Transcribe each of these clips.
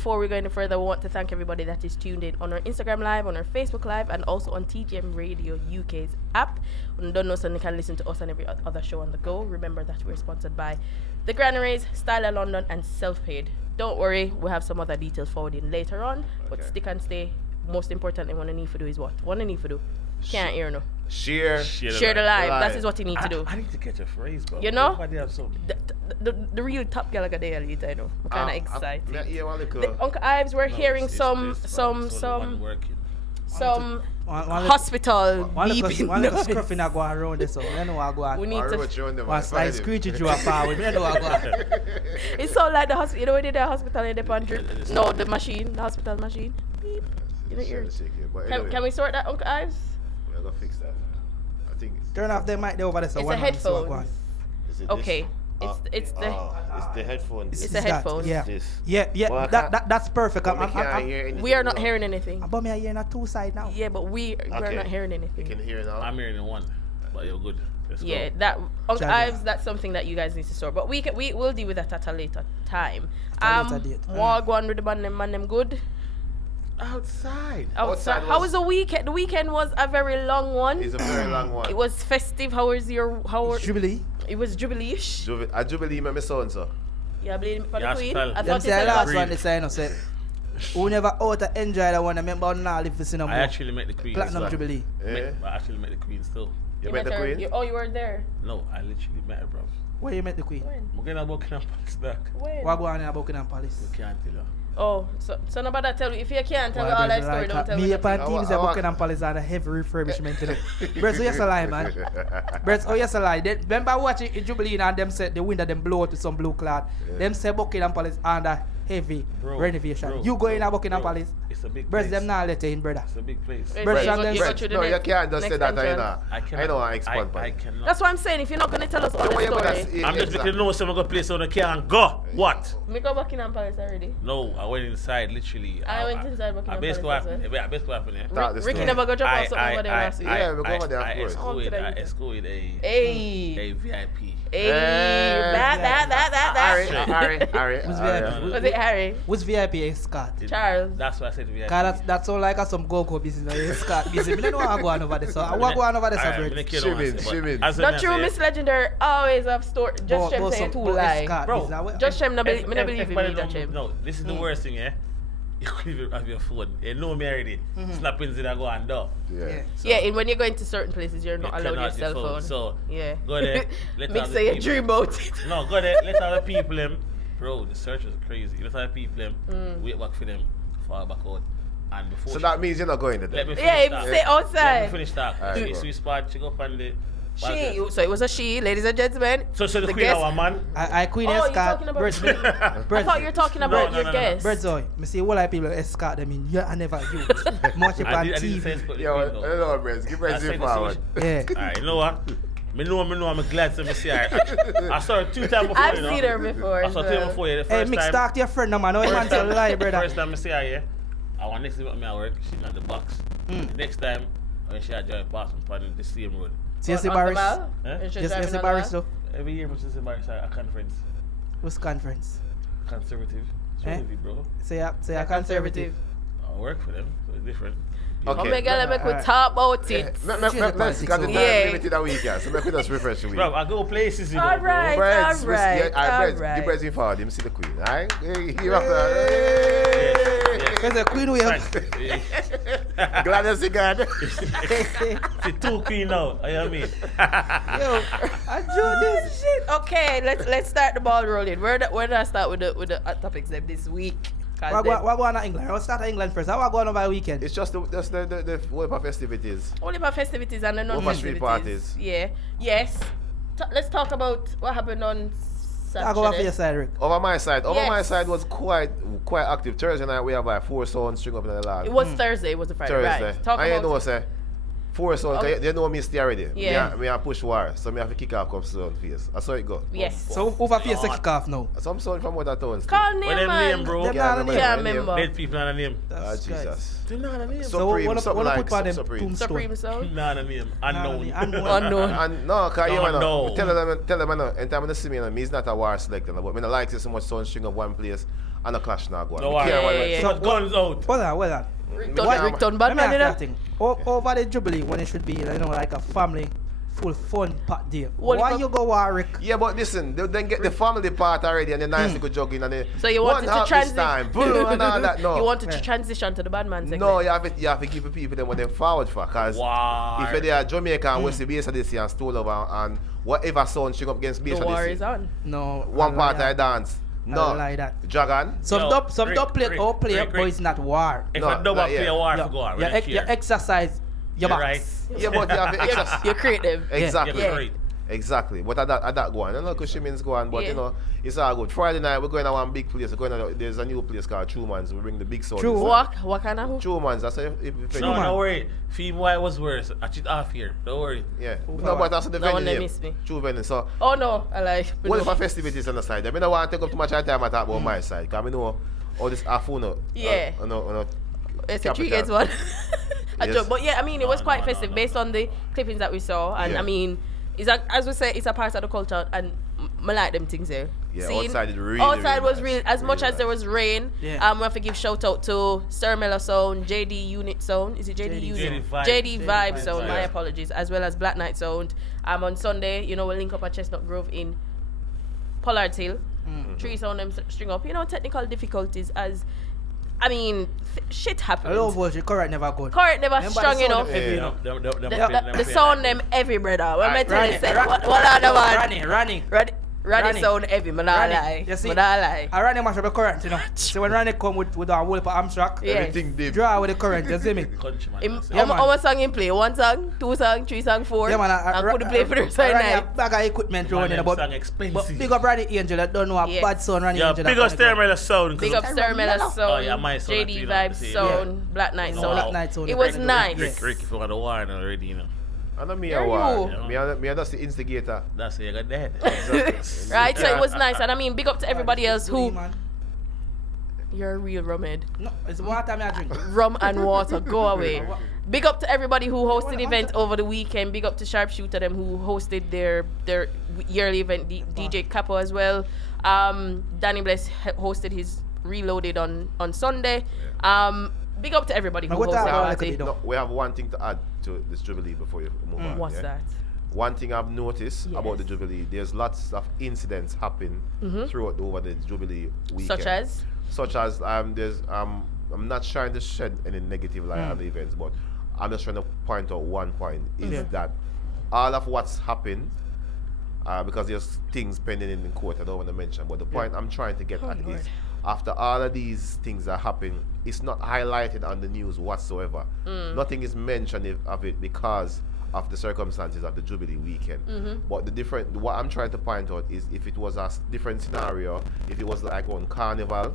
Before we go any further, we want to thank everybody that is tuned in on our Instagram Live, on our Facebook Live, and also on TGM Radio UK's app. When you don't know, so you can listen to us on every other show on the go. Remember that we're sponsored by The Granaries, Style of London, and Self-Paid. Don't worry, we'll have some other details forwarding later on, but stick and stay. Most importantly, what I need to do is what? What I need to do? Can't hear no. Share the live. That is what you need to do. I need to catch a phrase, bro. You know? Have The real top girl got there, I know. I'm kind of excited. The Uncle Ives, we're hearing some hospital beeping. One little scruffing that go around this, so we know what go on. We need to. One slight screechy drew a forward, we know what go on. It sounds like the hospital. You know when they did the hospital in the pantry? No, the machine, the hospital machine. Beep. You know, ear. Can we sort that, Uncle Ives? We're gonna fix that. I think Turn off the mic there over there, so it's one a man see what go headphone. on. Okay. It's the headphones. It's a headphone. Yeah, This. yeah. Well, That's perfect. we are not hearing anything. But me, I hear not two side now. Yeah, but we're not hearing you anything. can hear now. I'm hearing one, but you're good. Let's Yeah, go. that Uncle Jaja. Ives, that's something that you guys need to sort. But we will deal with that at a later time. At a later date. More go on with the man them good. Outside. Outside How was- was the weekend? The weekend was a very long one. It's a very long one. It was festive. How was Jubilee. It was Jubilee-ish. A Jubilee, my son, so. Yeah, blame for the Yes, Queen. pal. I Them thought you say said last last one they say no say. Who never out to enjoy that one? I remember now live for cinema. I actually met the Queen. Platinum as well. Jubilee. Yeah. I actually met the Queen still. You met the her. Queen? Oh, you were there. No, I literally met her, bro. Where you met the Queen? When? I'm going to Buckingham Palace back. When? What go on in Buckingham Palace? You can't tell her. Oh, so nobody tell you. If you can't tell me Why, all that Breadez, story, like, don't tell me me upon nothing. teams at Buckingham Palace and a heavy refurbishment. You know. Breadez, oh yes a lie, man. Breadez, oh yes a lie. Remember watching Jubilee and them said the window them blow out with some blue cloud. Them say Buckingham Palace under heavy renovation. You go in a Buckingham Palace. It's a big Breadez, place. them not let you in, brother. It's a big place. Hey, Breadez, so and you then- go through the No, you next- can't just say next that, you entrance. know. I know I expand I on. cannot. That's what I'm saying. If you're not gonna tell us all the story, I'm just looking to know someone go place so I can't go. What? me go Buckingham Palace already. No, I went inside literally. I went inside Buckingham I basically Palace happened. as Yeah, basically happened. Yeah. Start the Ricky story. never go drop off something over there last week. Yeah, we go over there, of I course. escorted Hey. a VIP. Hey, that. Harry. Who's VIP? Was it Harry? Who's VIP Scott? Charles. That's why I said VIP. Cause that's all like some go-go business. Scott business. I don't know what I go on over there. So I want to go on over there. Shimmin. Not true, Miss Legendary always have story. Just Shem saying two lie. Bro, Just Shem, no believe in me, Just Shem. No, this is the worst thing, yeah? You could even have your phone. You know me already. Snapping in that go and do. Yeah. Yeah, and when you're going to certain places, you're not allowed your cell phone. So, yeah. go there. Let Make say you dream about it. No, go there. Let other people them. Bro, the search is crazy. Let other people them. Wait back for them. Fall back out. And before So that means you're not going to let me there. finish Yeah, that. if say outside. Let me finish that. Alright, Sweet spot. Check up on the. So it was a she, ladies and gentlemen. So the queen guest- our man. I Queen Oh, you're Escort. talking about- Birds. I thought you were talking about your guest. Birds, I see all like people escort them in. Yeah, I never use. Much I on didn't say TV. escort the Yo, queen, though. hello, Brez. Give Brez your forward. Yeah. Alright, you know what? Me know, I'm glad to see her. I saw her 2 times before, I've you know. seen her before. I saw her before, yeah, the Hey, first mix time. talk to your friend, no man. No man tell lie, brother. First time I see her, yeah. I want next to me at work, she's at the box. The next time, when she had drive past me on the same road. CSC Barris. Yes, CSC Barris, though. Every year, which is a conference. What's conference? Conservative. It's really, bro. Say a conservative. I work for them, so it's different. Oh Okay. my God, let me talk about it. Let's got the time Yeah. limited a weekend, so we just refresh the week. Bro, I go places, you know, Alright. bro. Brez, Alright, alright. give Brez your forward. Him see the queen, alright? You have There's to. a queen wheel. Glad to see God. See 2 queen now, you know what I mean? Yo, I drew this. Shit. Okay, let's start the ball rolling. Where do I start with the hot topics them this week? What go on to England? Let's start at England first. How go on over the weekend? It's just the World Cup festivities. Only about festivities and the Over non-festivities. street parties. Yeah. Yes. Let's talk about what happened on I'll go over your Saturday. side, Rick. Over my side Yes. was quite active. Thursday night we have like 4 songs string up in the lab. It was Thursday. It was a Friday. Thursday. Right. Talk I about. ain't know say 4 songs. Okay. They know me stay already. Yeah. Me a push war, so me have to kick off come soon face. I saw it go. Yes. So, over for your second calf now. Some son from other towns. Call What name, them man. name, bro? Them Can't not remember name. Can't my name. remember. Dead people not a name. Ah, Jesus. They're not a name. So, Supreme, wanna something put like for them Supreme. tombstone. Supreme Sound. Not a name. Unknown. Unknown. And no, cause No, you know, no. tell them, I know, anytime I see me, he's not a war selector, but when I like this so much sound string up one place, and a clash now go on. No We worry. care what Yeah, we- yeah, So guns out. Hold on. Rickton Let me Batman, you ask know? that thing. Over the Jubilee, when it should be, like a family, full fun part deal. Well, Why if you go Warwick? Yeah, but listen, they then get the family part already and the nice little jogging and the So you wanted to transition. Time, boom, and all that. No, You wanted to Yeah. transition to the bad man segment. no, you have to give the people them what they forward for. Cause Wow. if they are Jamaica and West Base this year and stole over and whatever sound string up against The base war this is year, on. No. one part I I dance. I No, like that. Dragon. Some Yo, dub Rick, play Rick, all play, Rick, but it's not war. If No, a double not play yet. a war You, for go on, you, really you care. exercise your You're box. right. Yeah, but you have to exercise. You're creative. Exactly. You're great. Exactly. But at that go on. I know Cushimins go on, but Yeah. you know, it's all good. Friday night we're going to one big place. There's a new place called Truman's. We bring the big sound. True. What kind of who? Truman's. That's if No, man. don't worry. Fee why was worse. I cheat half here. Don't worry. yeah. Who No, but that's the No one venue they name. miss me. True venue. So Oh no, I like. what if a festivities on the side? I don't want to take up too much time to talk about my side. Because I know all this Afuno. Yeah. It's a 3 gates one. A Yes. joke. But yeah, I mean, it was No, quite no, festive no. based on the clippings that we saw. And Yeah. I mean, as we say, it's a part of the culture. And I like them things there. Yeah, Seeing- outside is really, outside really was nice. real. As much Really as there nice. was rain, Yeah. we have to give shout out to Sir Miller Sound, JD Unit Sound. Is it JD JD Unit? Vibe. JD Vibe Vibe Sound. My Sound. apologies. As well as Black Knight Sound. On Sunday, we'll link up at Chestnut Grove in Pollard Hill. Three sound them string up. Technical difficulties as, I mean, shit I love happens. what correct never good. Correct never Remember strong the sound enough. of every, Yeah. you know. The sound them heavy, brother. When I Alright, tell you, Run say, it, what other one? Ronnie. Ruddy sound heavy, man, I Run it. lie. You see? But I lie. I Ronnie must be correct, you know. So when Ronnie come with a whole Amstrak, Yeah. Everything deep. draw with the current, you see me? How man. much song him play? 1 song, 2 song, 3 song, 4? Yeah, man, I could play for the rest of the Ronnie night. a bag of equipment running, song but expensive. big up Ronnie Angel, that don't know a Yes. bad sound Ronnie Yeah, Angel. big up Stairmail Sound. Big up Sir Miller Yellow. Sound, Oh, yeah, my sound, JD you know, Vibe see, Sound, Black Knight No, Sound. Black Knight Sound, It was Rick, nice. Rick, if you want to wine already, you know. I know me There a you war. go. Me are just the instigator. That's it, you got dead. Right, so it was nice. And I mean, big up to everybody else who. Man. You're a real rumhead. No, it's water me I drink. Rum and water, go away. Big up to everybody who hosted the event over the weekend. Big up to Sharpshooter, them who hosted their yearly event. DJ Capo as well. Danny Bless hosted his Reloaded on Sunday. Big up to everybody who Now, what hosted about the like a party. bit No, we have one thing to add to this Jubilee before you move on. What's yeah? that? One thing I've noticed about the Yes. Jubilee, there's lots of incidents happen throughout over the Jubilee weekend. Such as? There's I'm not trying to shed any negative light on the events, but I'm just trying to point out one point is Yeah. that all of what's happened, because there's things pending in the court I don't want to mention, but the point I'm trying to get Oh, at Lord. is after all of these things are happening, it's not highlighted on the news whatsoever. Nothing is mentioned of it because of the circumstances of the Jubilee weekend. But what I'm trying to point out is if it was a different scenario, if it was like on Carnival,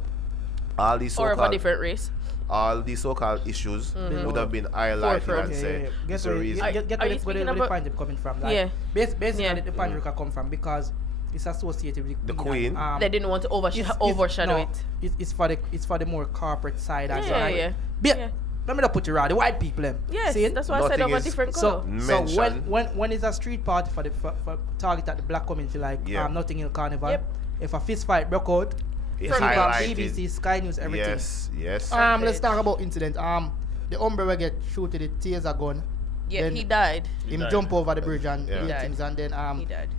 all these Or of a so-called different race. all these so-called issues would have been highlighted Forefront. and said Guess it's a reason. Are where you where speaking the about- point is coming from. Like, Yeah. Basically, Yeah. the point can come from because it's associated with The Queen. They didn't want to it's- overshadow no, it. It's for the more corporate side as Yeah, well. yeah. Yeah. Let me not put you around the white people. Them. Yes, See it? that's why I said Nothing of a is- different So, color. so Mention. when it's a street party for target at the black community like Yeah. Notting Hill Carnival, Yep. if a fist fight broke out, It's you see it on highlighted. BBC, Sky News, everything. Yes. Let's talk about incident. The hombre will get shoot with the taser gun. Yeah, then he died. Him died. jump over the bridge and Yeah. do Died. things, and then He died.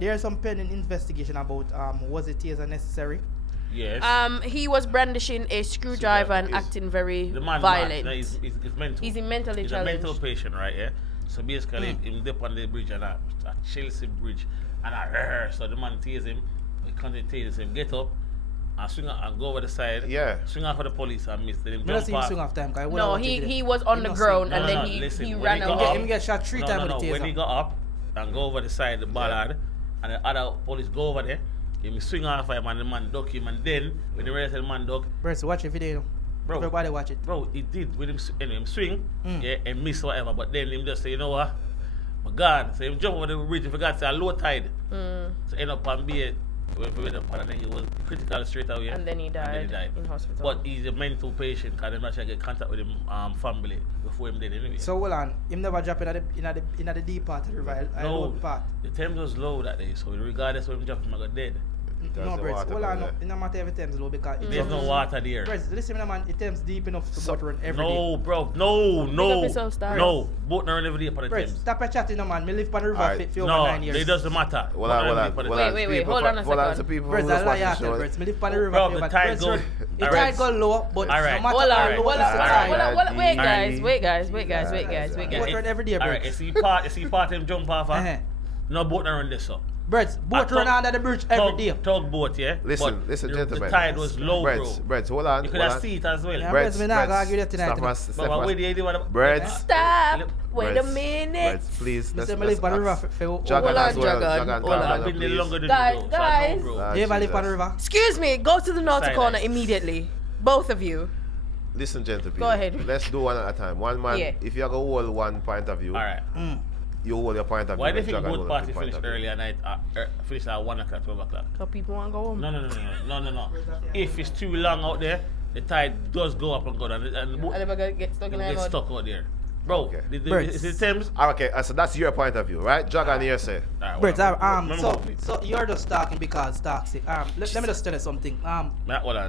there's some pending investigation about was the taser necessary? Yes. He was brandishing a screwdriver and Is- acting very The man, violent. Man, he's mental. He's mentally He's a mental challenged. patient, right? Yeah. So basically, him dip on the bridge and a Chelsea bridge, and so the man tease him. He can't tase him. Get up and swing out and go over the side. Yeah. Swing out for the police and miss. Then him I don't jump see him off. swing off time. No, he was on the ground and then he When ran he got away. up- Him get shot 3 times with the When he taser. got up and go over the side, the ballad, and the other police go over there, him swing off him and the man duck him, and then when the rest of the man duck, Bro, so watch the video. You know. Bro. Everybody watch it. bro, he did with him, anyway, him swing, yeah, and miss whatever, but then him just say, you know what, my God, so him jump over the bridge, and forgot to say a low tide, so end up on be when we went up and then he was critical straight away. And then he died in hospital. But he's a mental patient because they're not trying to get contact with him family before him dead anyway. So hold on, him never drop in the deep part of the river. I no, wrote part. the Thames was low that day, so regardless of him dropping, I got dead. Because No, the Breadz. water Hold on, down no. In the matter of the Thames, though, because There's no water there. Breadz, listen, man, it Thames deep enough to boat run every day. No, bro. No. yourself, Star. No. Boat not run every day upon the Breadz, Thames. stop your chatting, no, man. Me live on the river Alright. for over No, 9 years. it doesn't matter. Well, Boat I, not well, run I, every day upon the well, Thames. Wait, people hold for- on a well, second. to people Breadz, who I just lie watch the after, show. Breadz. Me live on the river Bro, for the over tide Breadz go- run- the Alright. tide go low, but Alright. no matter Hold on, how Alright. low hold it is, on, the Alright. tide. hold on. Wait, guys, Alright. wait, guys. Boat run every day, Alright, Breadz. you see part him jump off. No boat not run this up. Breadz, boat A run tug- under the bridge every day. Tugboat, yeah. Listen, But listen, the gentlemen. tide was low, bro. Breadz, hold on. You could hold have on. seen it as well. Yeah, Breadz, Breadz, me not gonna Breadz, argue that tonight, stop us, But stop us. wait, you want to... Breadz. Stop. Wait a Breadz, minute. Breadz, please. Me say me live on the river for Jagan Hold as on, well. Jagan. Jagan, Hold calm on. I've down, been there please. longer than Guys, you, though. guys. So I know, bro. Ah, You ever live on the Jesus. river? Excuse me, go to the naughty Silence. corner immediately. Both of you. Listen, gentlemen. Go ahead. Let's do one at a time. One man, Yeah. if you go hold one point of view, All right. you hold your point of view. Why do you and think Jagan both hold parties his point finish of view. early at night? Finish at 1 o'clock, 12 o'clock? So people want to go home. No. If it's too long out there, the tide does go up and go down, and the boat I never gonna get stuck in get the mud. stuck out there. Bro, Okay. Breadz. is it Thames? Okay, so that's your point of view, right? Jagan here say. Breadz, Remember, so you're just talking because toxic. Let me just tell you something.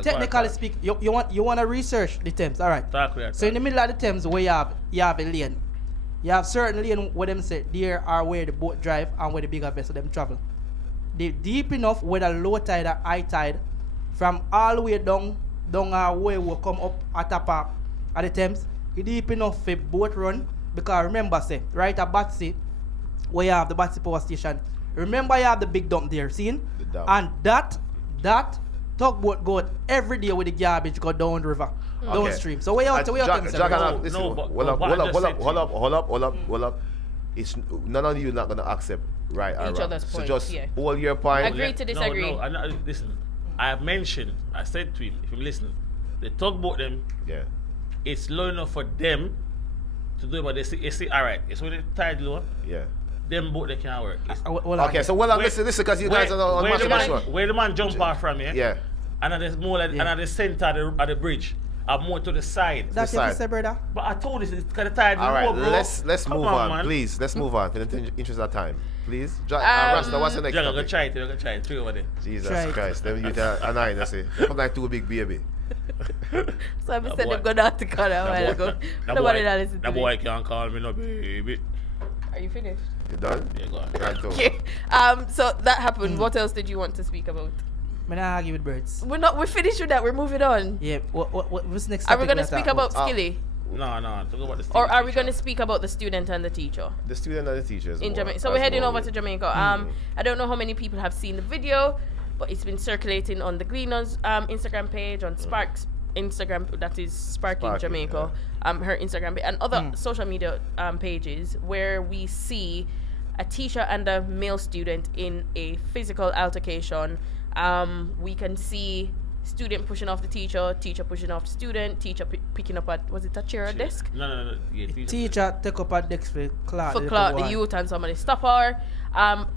Technically speaking, you want to research the Thames, all right? So in the middle of the Thames, where you have a lane, you have certain lane where them say there are where the boat drive and where the bigger vessel them travel. They deep enough where the low tide or high tide, from all the way down where we come up at top of the Thames. It deep enough for boat run because remember say right at Batsy where you have the Batsy power station. Remember you have the big dump there, seen? The dump. And that tugboat go every day with the garbage go down the river, downstream. So where you out Jagan, Thames? listen, No, but hold up. It's none of you not gonna accept right or Each wrong. other's So points, just yeah. hold your point. Agree to disagree. Listen, I said to him, if you listen, the tugboat them, Yeah. it's low enough for them to do it, but they see alright, it's when the tide low, Yeah. them boat they can't work. It's Okay, so listen, because you guys are on where, massive the issue. where the man jump off from, Yeah. and there's more like, and at the center of the bridge, and more to the side. That's the what you side. say, brother. But I told you, it's because the tide All right, low, bro. let's Come move on, man. please. Let's move on. In the interest of time, please. Rasta, what's the next Yeah, I'm topic? gonna try it. Three over there. Jesus Try it. Christ, them you tell an eye, say. Come like two big baby. So I That said boy- them go down to corner a while ago. Nobody that listen to That me. boy can't call me no baby. Are you finished? You done? Yeah, go on. Right, Okay. So that happened. What else did you want to speak about? I'm not argue with Breadz. We're finished with that. We're moving on. Yeah, what's next? Are we topic gonna we're speak talking about Skilly? No, talk about the Or are we teacher. going to speak about the student and the teacher The student and the teachers. in more, Jamaica? So as we're heading more over way. to Jamaica. I don't know how many people have seen the video, but it's been circulating on the Gleaners Instagram page, on Spark's Instagram, that is Spark in Sparky, Jamaica, her Instagram and other social media pages, where we see a teacher and a male student in a physical altercation. We can see student pushing off the teacher pushing off student, teacher picking up was it a chair or desk? No. Yeah, Teacher take up a desk for Clark. For Clark, the youth, and somebody stop her.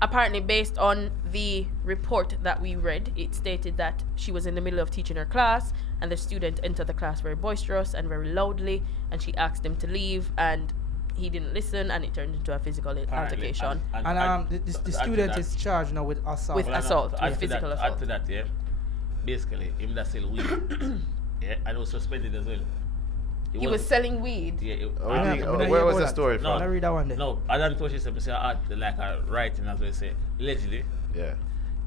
Apparently, based on the report that we read, it stated that she was in the middle of teaching her class, and the student entered the class very boisterous and very loudly, and she asked him to leave, and he didn't listen, and it turned into a physical altercation. And the student is charged now with assault. With assault, add with to physical that, assault. Add to that, yeah. Basically, him that sell weed, yeah, and was suspended as well. He was selling weed. Yeah. Where was the story No. from? I read that one there. No, I don't know. She said, like a writing as well. Say allegedly, Yeah.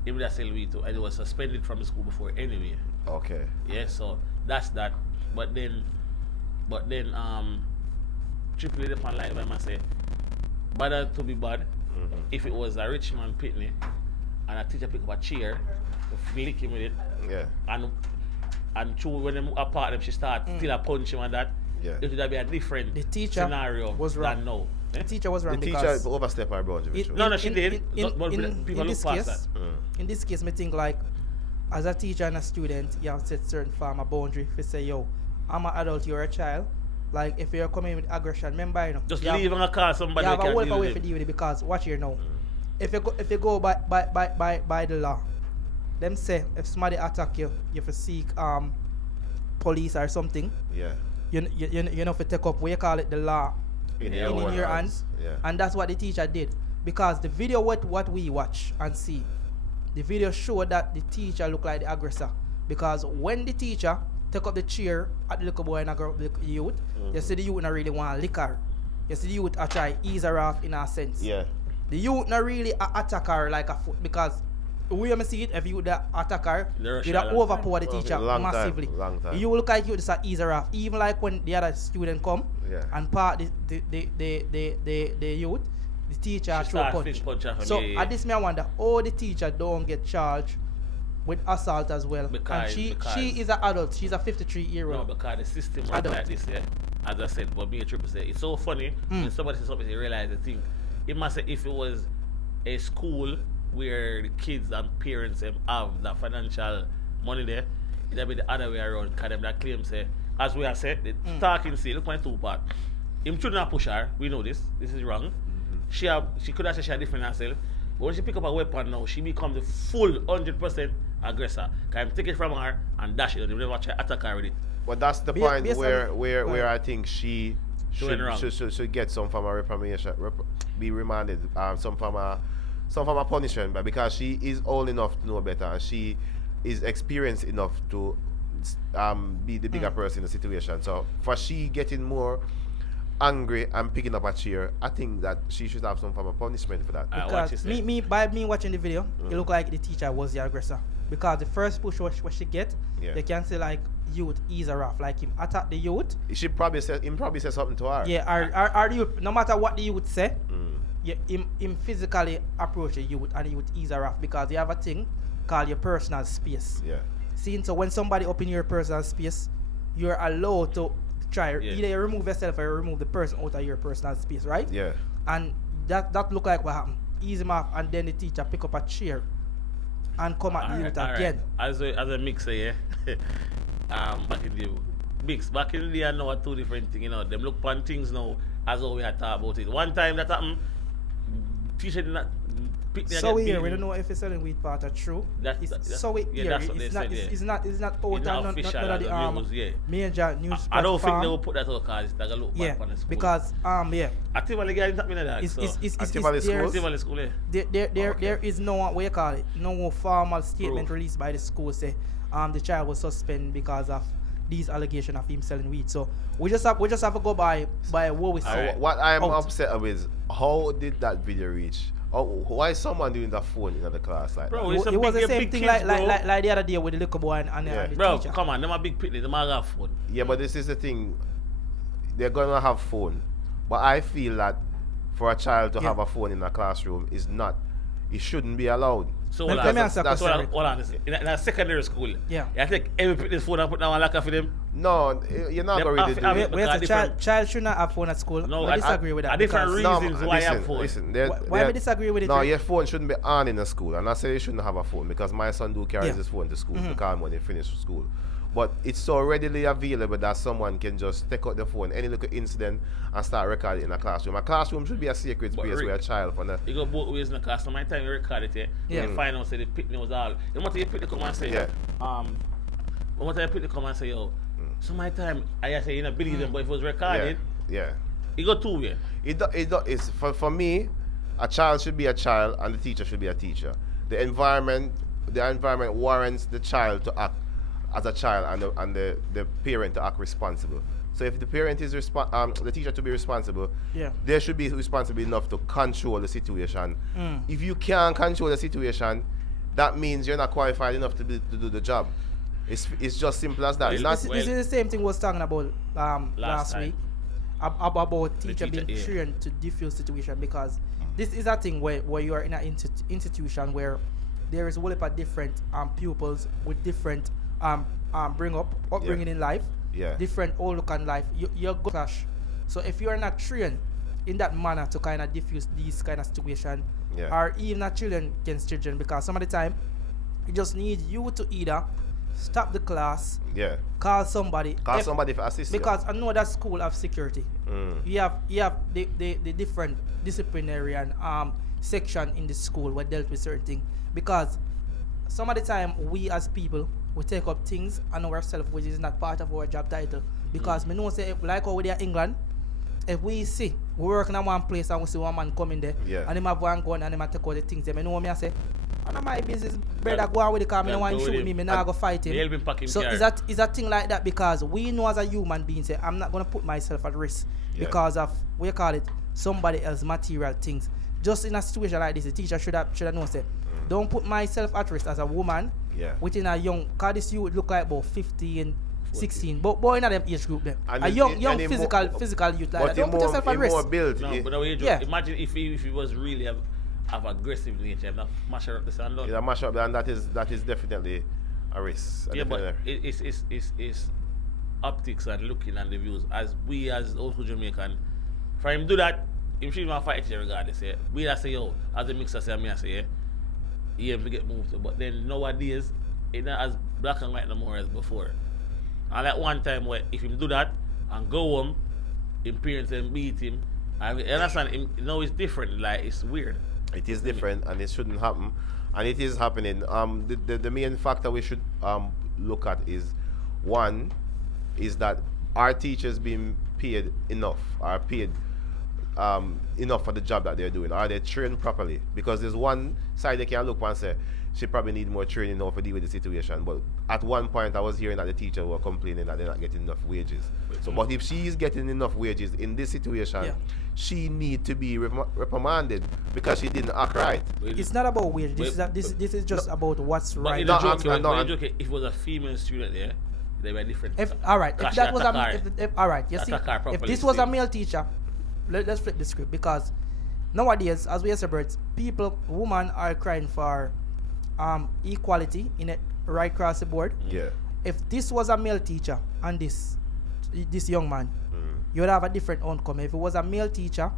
him that sell weed too, and he was suspended from the school before anyway. Okay. Yeah, so that's that. But then, Triple A upon live, I must say, bad to be bad. If it was a rich man pitney, and a teacher pick up a chair, flick him with it, Yeah. and true when them apart them, she start still a punch him and that. Yeah. It would be a different The teacher scenario was wrong. than now. The teacher was The wrong teacher because overstep her boundary. in- No, she did. in People look this past case, that. in this case, me think like as a teacher and a student, you have set certain form of boundary. If you say, yo, I'm an adult, you're a child. Like if you're coming with aggression, remember, you know, Just you have- leave and call somebody you that have a can whole deal way with to it. deal with it because watch here now. If you go by the law, them say if somebody attack you, you have to seek police or something. Yeah. You know if you take up what you call it the law In Yeah, in your hands. Yeah. And that's what the teacher did. Because the video what we watch and see, the video showed that the teacher looked like the aggressor. Because when the teacher take up the chair at the little boy and the youth, you see the youth not really want to lick her. You see the youth try ease her off in a sense. Yeah. The youth not really attack her like a foot, because the way I see it, if you that attack her, you that overpower the teacher massively. Long time. You look like you just ease her off. Even like when the other student come and part the youth, the teacher throw punch. So at this, me I wonder, how the teacher don't get charged with assault as well. Because she is an adult. She's a 53-year-old. No, because the system works like this, yeah. As I said, but me and Triple say it's so funny when somebody says something, they realize the thing. It must say if it was a school where the kids and parents have the financial money there, it'd be the other way around. Because them that claim say, as we have said, the talking say, look my two part. Him shouldn't have push her. We know this. This is wrong. She could have said she had different herself. But when she pick up a weapon now, she becomes the full 100% aggressor. Can take it from her and dash it. They never try to attack her with it. But that's the point where I think she should get some form of reformation, be remanded, some form of punishment, but because she is old enough to know better and she is experienced enough to be the bigger person in the situation. So for she getting more angry and picking up a chair, I think that she should have some form of punishment for that. Because by me watching the video, it looked like the teacher was the aggressor. Because the first push what she get, they can say like, youth ease her off, like him attack the youth. Him probably say something to her. Yeah, our youth, no matter what the youth say, him physically approach the youth and the youth ease her off, because you have a thing called your personal space. Yeah. See, so when somebody up in your personal space, you're allowed to try either you remove yourself or you remove the person out of your personal space, right? Yeah. And that look like what happened. Ease him off, and then the teacher pick up a chair and come at the youth again. Right. As a mixer, yeah. Back in the mix. Back in the day, I know two different things, you know. Them look upon things now as how we had talked about it. One time that happened, teacher did not pick the so here, we don't know if it's selling weed part or true. So here, it's not out and none of the major news. I don't think they will put that out because it's like a look back on the school. Because Actively guys not mean that. Actively school. There is no what you call it, no formal statement released by the school say the child was suspended because of these allegations of him selling weed. So we just have to go by what we saw. What I am upset with is how did that video reach? Why is someone doing that phone in the class like bro, that? it was the same thing kids, like the other day with the little boy and the bro, teacher. come on, them are big picnic, them are have phone. Yeah, but this is the thing. They're gonna have phone, but I feel that for a child to have a phone in a classroom it shouldn't be allowed. So hold on. In a secondary school, you take every picnic phone and put down a locker for them. No, you're not going to do it. Child should not have phone at school. No, I disagree with that. Different reasons why I have phone. Listen, why we disagree with it? No, your phone shouldn't be on in the school. And I say you shouldn't have a phone because my son carries his phone to school to calm when he finishes school. But it's so readily available that someone can just take out the phone, any little incident, and start recording in a classroom. A classroom should be a sacred space where a child you go both ways in the class. So my time you record it, you find out say the picnic was all. You want to pick the come and say, yo, so my time I say you don't believe them, but if it was recorded, it go two way. It's for me, a child should be a child and the teacher should be a teacher. The environment warrants the child to act as a child and the parent to act responsible. So if the parent is the teacher to be responsible, they should be responsible enough to control the situation. If you can't control the situation, that means you're not qualified enough to do the job. It's just simple as that. This is the same thing we was talking about last week about teacher being trained to diffuse situation, because this is a thing where you are in an institution where there is a whole heap of different pupils with different upbringing in life, different outlook on life. You're go clash. So if you are not trained in that manner to kind of diffuse these kind of situation, or even not children against children, because some of the time you just need you to either stop the class, call somebody for assistance, because I know that school have security. You have the different disciplinary and section in the school where dealt with certain things, because some of the time we as people we take up things on ourselves which is not part of our job title, because me know say like how we there in England, if we see we work in one place and we see one man coming there and him have one gun and him take out the things, me know me I say I know my business. Brother, go on with the car. I don't want him shoot me. I not go fight him. They'll be packing So car. is that thing like that because we know as a human being say I'm not gonna put myself at risk because of what you call it somebody else material things. Just in a situation like this, the teacher should have known say, don't put myself at risk as a woman within a young cause this youth look like about 15, 16. But boy in them age group them. And A young physical youth like that. Don't put yourself at risk. More built. No, but the way you Yeah. imagine if he was really of aggressive nature, not mash up the sand. Yeah, mash up, and that is definitely a risk. Yeah, but it's optics and looking and the views. As we as old school Jamaican, for him do that, him should not fight it regardless. Yeah, we that say yo, as a mixer say me I say he have to get moved to. But then nowadays, it's not as black and white no more as before. And like one time where if him do that and go home, him parents then beat him. I understand him, it's different. Like it's weird. It is different, and it shouldn't happen, and it is happening. The main factor we should look at is one is that our teachers being paid enough, are paid enough for the job that they're doing. Are they trained properly? Because there's one side they can look and say she probably need more training now to deal with the situation. But at one point I was hearing that the teachers were complaining that they're not getting enough wages. So, but if she is getting enough wages in this situation, she need to be reprimanded because she didn't act right. It's not about wage. This is just about what's But right. in the joke, if it was a female student there, they were different. If that was if this was a male teacher, let's flip the script because nowadays, as we said, women are crying for equality in it right across the board. Yeah. If this was a male teacher and this young man, you would have a different outcome. If it was a male teacher,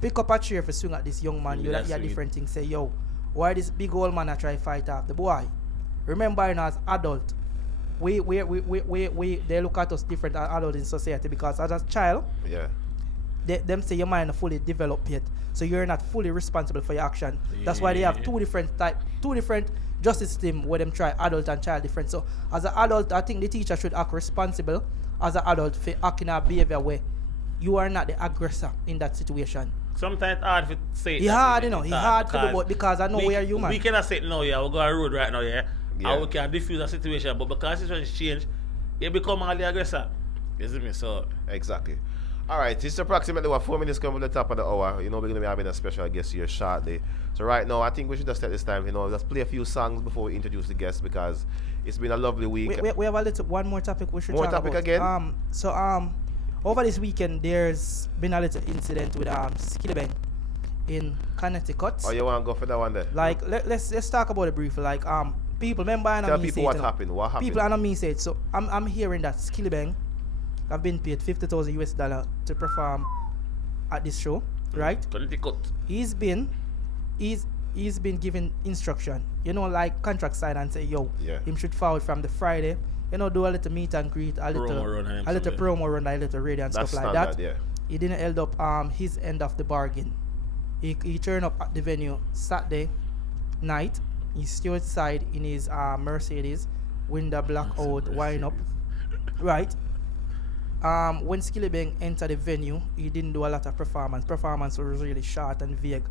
pick up a chair for swing at this young man, you would have a different thing. Say, yo, why this big old man I try to fight off the boy? Remember, as adult, we they look at us different as adults in society because as a child, them say your mind not fully developed yet, so you're not fully responsible for your action. That's why they have two different justice system where them try adult and child different. So as an adult, I think the teacher should act responsible as an adult for acting a behavior where you are not the aggressor in that situation. Sometimes it's hard to say it's hard, it's hard to do, but because I know we are human. We cannot say no, we'll go on the road right now, and we can diffuse the situation, but because the situation change, you become all the aggressor. You see me? So exactly. Alright, it's approximately 4 minutes coming to the top of the hour. We're going to be having a special guest here shortly. So right now, I think we should just take this time, just play a few songs before we introduce the guest because it's been a lovely week. We have one more topic we should talk about. More topic again? Over this weekend, there's been a little incident with Skillibeng in Connecticut. Oh, you want to go for that one there? Like, let's talk about it briefly. Like, people, remember I know Tell me people say what it, happened. What happened? People, I know me say it. So, I'm hearing that Skillibeng have been paid $50,000 to perform at this show, right? Connecticut. He's been given instruction, like contract side and say, him should forward from the Friday, do a little meet and greet, a little promo run, a little radio and stuff like that. Yeah. He didn't end up his end of the bargain. He turned up at the venue Saturday night. He stood side in his Mercedes, window black out, wind up, right? When Skillibeng entered the venue, he didn't do a lot of performance. Performance was really short and vague.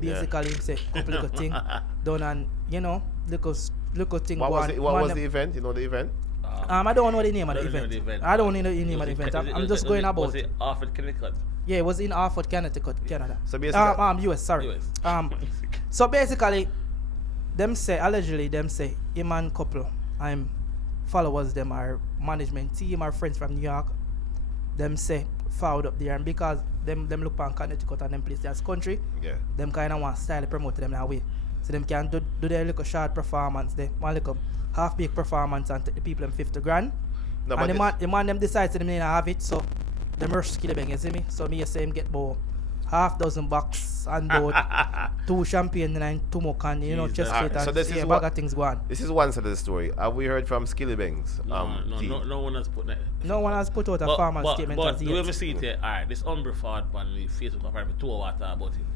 Basically, he said couple little thing done and little thing. What was the event? You know the event? I don't know the name of the event. I don't know the name of the event. I'm just going about. Was it Hartford, Connecticut? Yeah, it was in Hartford, Connecticut, Canada. So basically, US. Sorry. US. So basically, allegedly them say him and couple, followers them are management team, our friends from New York, them say forward up there, and because them look upon Connecticut and them place as country, them kind of want style promote them that way. So them can do their little short performance, they one little half big performance and take the people them $50,000. No, and the man them decide to them they have it, so them rush Skillibeng, you see me? So me say him get about half dozen bucks and about 2 champagne and 2 more can, just fit and so this is bag of things go on. This is one side of the story. Have we heard from Skillibeng's no one has put that. No one has put out a formal statement but as the yet. way we see it here, alright, this umbre forward on the Facebook apparently 2 hours about it.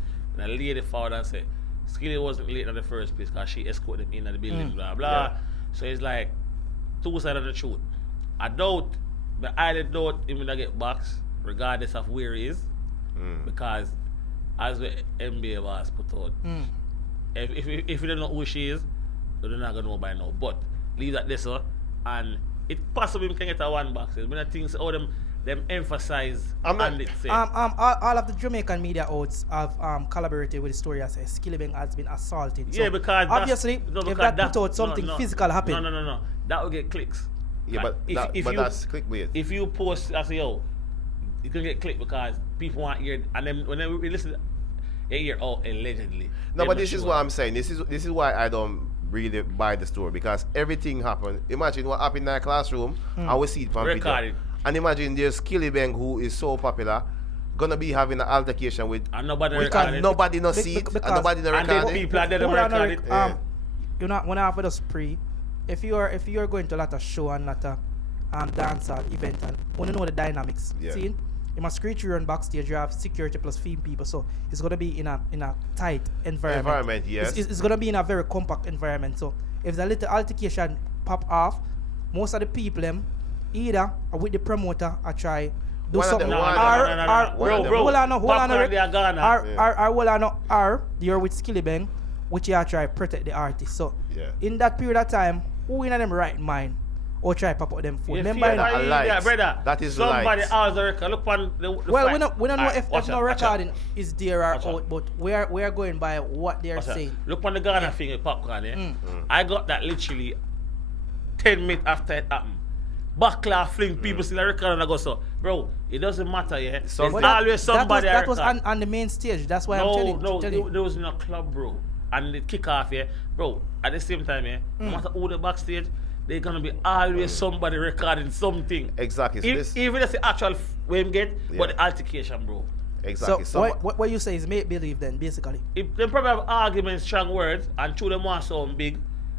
And a lady forward and said Skilly wasn't late in the first place because she escorted him in the building, blah blah. Yeah. So it's like 2 sides of the truth. I highly doubt him gonna get boxed regardless of where he is. Because as the NBA boss put out, If you don't know who she is, they're not gonna know by now. But leave that there, sir, and it possibly can get a one box. When I think all them emphasize and it say. All of the Jamaican media outlets have collaborated with the story as Skillibeng has been assaulted. Yeah, so because obviously if that put out something physical happen. No. That will get clicks. Yeah, Like, but that's clickbait. If you post, I say, yo, you can get clicked because people want to hear, and then when they listen, they hear, oh, allegedly. No, They're but not this is sure. what I'm saying. This is why I don't really buy the story, because everything happened. Imagine what happened in that classroom, and we see it from video. Recorded. And imagine there's Skillibeng, who is so popular, gonna be having an altercation with And nobody because recorded. nobody no see it, and because- nobody no And then record it. people are there to Hold on, record Rick. it. Yeah. You know, when I have a spree, if you're going to a lot of show and lot of dancehall event and want to know the dynamics. Yeah. See, you must create your own backstage. You have security plus theme people, so it's gonna be in a tight environment. Yes. It's gonna be in a very compact environment. So if the little altercation pop off, most of the people them either are with the promoter or try do One of something. them- No, one- Or Bro, hold on, hold on, popcorn Rick. they are gone now. Hold on, or you're with Skillibeng, which you are try protect the artist. So Yeah. in that period of time, who in them right mind or try pop up them phone? You Remember, feel you know, that? like Lights. yeah, brother. That is somebody lights. else record. Look on the well, fact. we don't know Alright, if watch no out, watch out. recording is there or Watch out. out, but we are going by what they are Watch out. saying. Look on the Ghana thing with popcorn, yeah? I got that literally 10 minutes after it happened. Backlash fling, people still record and I go, so, bro, it doesn't matter, yeah? There's Well, always somebody that was record. on the main stage. That's why I'm telling you. There was in a club, bro. And the kick off, yeah, bro, at the same time, yeah, no matter who the backstage, they're gonna be always somebody recording something. Exactly. So this, Even if the actual way him get, but Yeah. the altercation, bro. exactly. So what you say is make believe then, basically. If they probably have arguments, strong words, and through them want something big,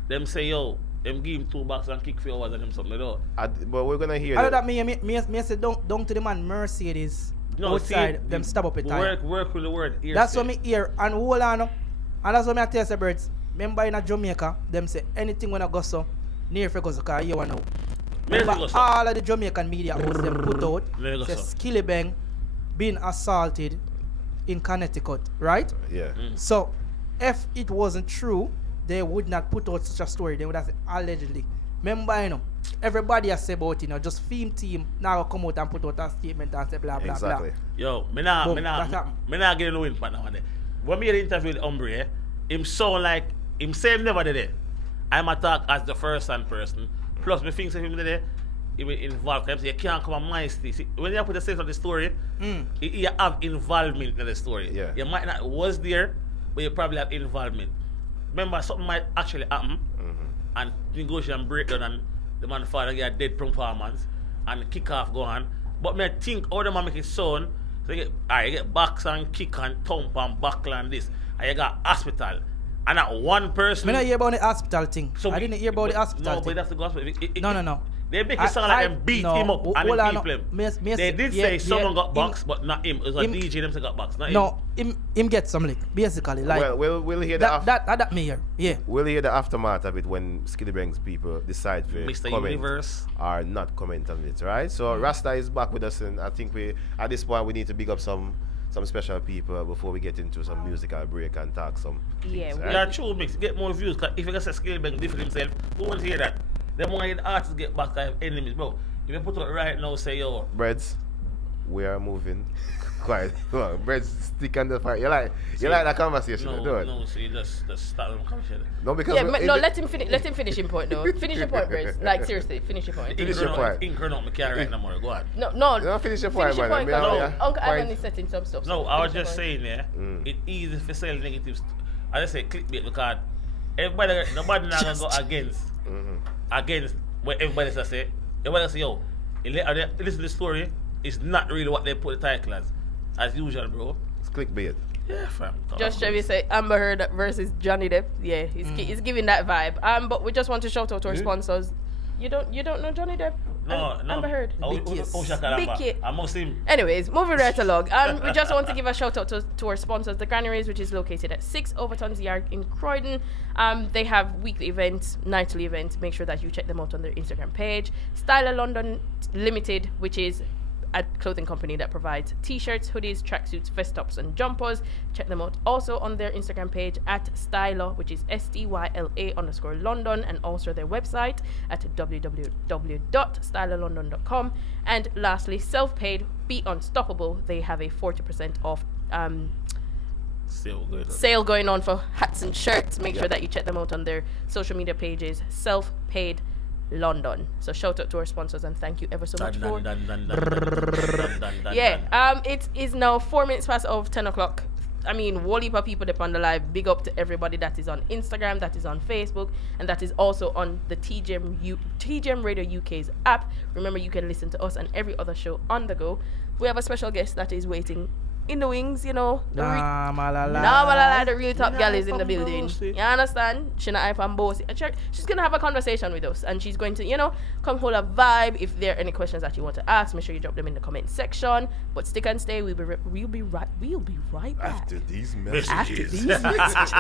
them say, yo, them give him 2 bucks and kick for hours and them something like that. but we're gonna hear I know that. that me say don't to the man Mercedes No, outside see, them stab up a time. work with the word. That's what me hear and hold on. And that's what me tell you, birds. Remember in a Jamaica, them say anything when I go so near for goes because you know. Remember go so. all of the Jamaican media outlets them put out Let me go say so. Skillibeng being assaulted in Connecticut, right? Yeah. So if it wasn't true, they would not put out such a story. They would have said allegedly. Remember, you know, everybody has said about, you know, just film team now come out and put out a statement and say blah blah Exactly. Yo, me Boom, that happened. not getting no win for now. When me hear the interview with Umbre, eh, him sound like him say him never did it. I'm a talk as the first hand person. Plus me think say him did it, he will involve. Him say you can't come on my stage. See, when you put the sense of the story, you have involvement in the story. Yeah. You might not was there, but you probably have involvement. Remember, something might actually happen, and negotiation breakdown, and the man father get a dead performance, and kick off go on. But me think how the man make it sound, so you get box and kick and thump and buckle and this, and you got hospital, and not one person. Me not hear about the hospital thing. I didn't hear about the hospital No, thing. but that's the gospel. No. They make it sound like them beat him up and hold then on, people him. me They did say someone got boxed, but not him. It was a him- DJ them that got boxed, not him. No, him get some lick, basically. Like Well, we'll hear the that me here. Yeah. we'll hear the aftermath of it when Skillibeng's people decide to Mr. comment Universe. or not comment on it, right? So Rasta is back with us, and I think we at this point we need to big up some special people before we get into some musical break and talk some Yeah, things, we- right? Yeah, true mix. Get more views. Cause if you can say Skillibeng different himself, who wants to hear that? They want to hear the artists get back to have enemies, bro. If you put it right now, say yo, Breads, we are moving quite well. Breads, stick on the fire. You like that conversation, don't it? no. So you just start them conversation. No, because Yeah, we- no, let him finish. Let him finish your point, though. Finish your point, Grace. Like seriously, finish your point. Finish your point. Ink not me carry right no more. Go on. No. finish your Finish point, your man. point, Me have- because yeah. Uncle Point. Ivan is setting some stuff. No, so I was finish your just point. saying, yeah, it's easy for sell negatives. I just say clickbait because nobody not gonna go against what everybody says. Say, everybody say, yo, listen to the story. It's not really what they put the title as usual, bro. It's clickbait. Yeah, fam. Just Chevy say Amber Heard versus Johnny Depp. Yeah, he's giving that vibe. But we just want to shout out to our sponsors. You don't know Johnny Depp? No. Amber Heard. Big kiss. Big kiss. I'm Muslim. Anyways, moving right along. We just want to give a shout out to our sponsors, the Granaries, which is located at 6 Overton's Yard in Croydon. They have weekly events, nightly events. Make sure that you check them out on their Instagram page. Styler London Limited, which is a clothing company that provides t-shirts, hoodies, tracksuits, vest tops, and jumpers. Check them out also on their Instagram page at Styla, which is STYLA_London, and also their website at www.stylalondon.com. And lastly, Self-Paid, Be Unstoppable. They have a 40% off sale going on for hats and shirts. Make sure that you check them out on their social media pages, Self-Paid London. So shout out to our sponsors and thank you ever so much for it is now 4 minutes past of 10 o'clock. I mean, whole heap of people on the live. Big up to everybody that is on Instagram, that is on Facebook, and that is also on the TGM Radio UK's app. Remember, you can listen to us and every other show on the go. We have a special guest that is waiting in the wings, you know. The real top gal is in the building. You understand? She's not hype and bossy. She's going to have a conversation with us, and she's going to, you know, come hold a vibe. If there are any questions that you want to ask, make sure you drop them in the comment section. But stick and stay. We'll be right back. After these messages. After these messages.